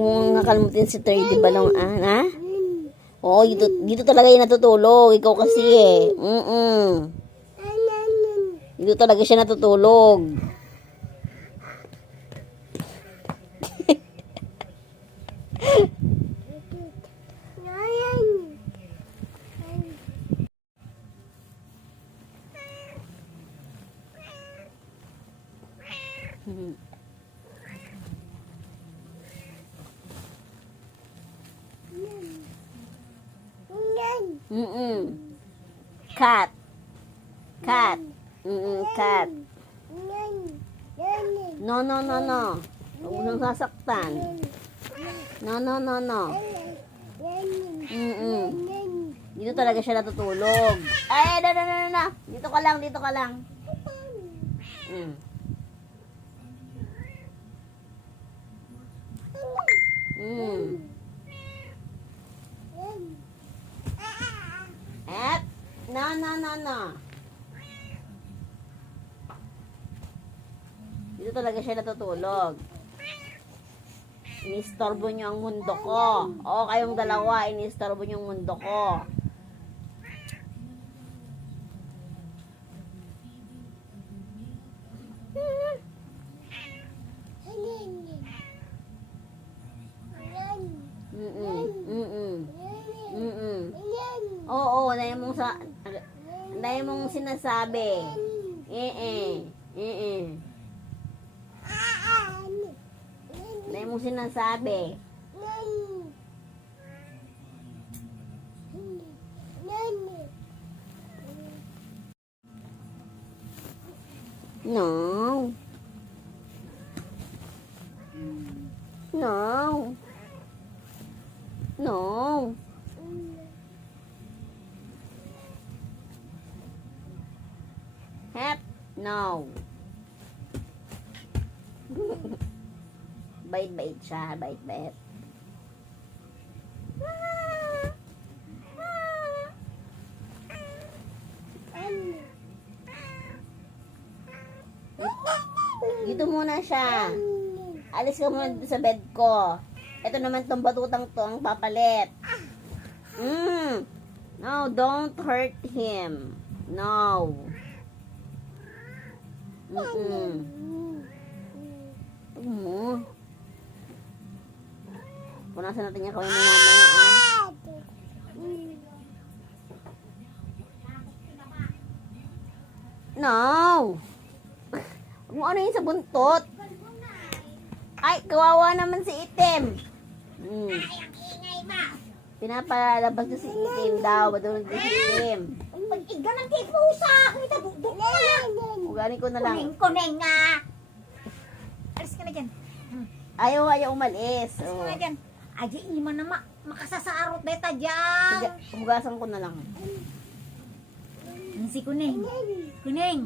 mong nakalimutin si 3D balong, ha? Oo, dito talaga yan natutulog. Ikaw kasi eh. Dito talaga siya natutulog. Cat. Cat. Cat. No, no, no, no. Huwag mo nang sasaktan. No, no, no, no. Dito talaga siya natutulog. Ay, no, no, no, no. Dito ka lang, dito ka lang. No, no, no, no. Dito talaga siya natutulog. Inistorbo niyo ang mundo ko. Oo, kayong dalawa, inistorbo niyo ang mundo ko. Oo, dahil mong sinasabi. Dahil mong sinasabi. No. No. No. No. Bait-bait siya, bait-bait. Dito muna siya. Alis ka muna sa bed ko. Ito naman tong batutang to ang papalit. No, don't hurt him. No. Punasan natin niya kawin mo mamaya. No. Kung ano yun sa buntot. Ay, kawawa naman si Itim. Pinapalabas ko si Itim daw. Badulog ko si Itim. Pag-iga ng tipusa. Kita duduk mo na. Ugaling ko na lang. Kuning nga. Alis ka na dyan. Ayaw umalis. Alis ka na dyan. Aji, ima na makasasarot beta dyan. Hugasan ko na lang. Si Kuning. Kuning.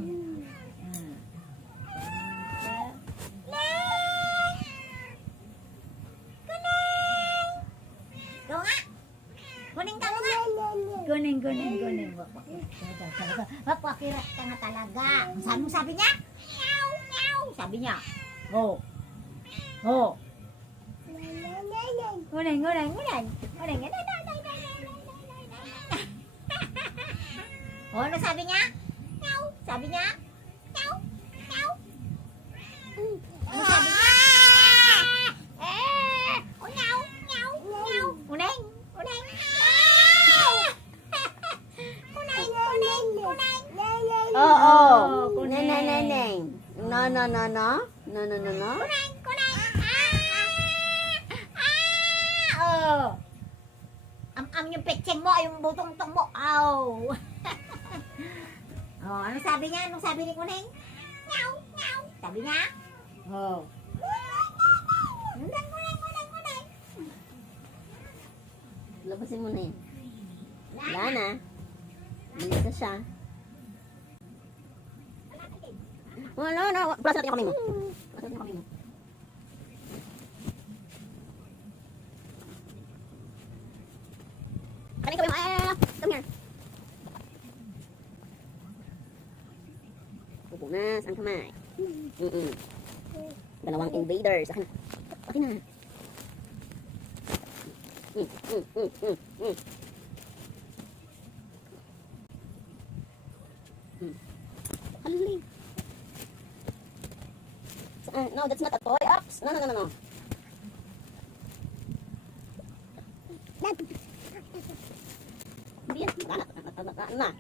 Kuning. Wakwakirat ka na talaga. Sabi niya? Meow, meow. Sabi niya. Ho. Kuning. Oh, ano sabi niya? Meow. Sabi niya? Meow, meow. Ano sabi niya? Kuning. Neneng. No. Am yung petseng mo, yung butong-tong mo. Oh, ano sabi niya? Anong sabi ni Kuning? Meow. Sabi niya? Oh. Kuning. Labasin mo na yan. Wala na. Bilis na siya. No. Plus natin yung kamay mo. Kanin kami mo. Come here. Pupunas ang kamay. Dalawang invaders. Akin na. Hali. No, that's not a toy. Ups. No, no, no, no, no. Hindi yan. Na.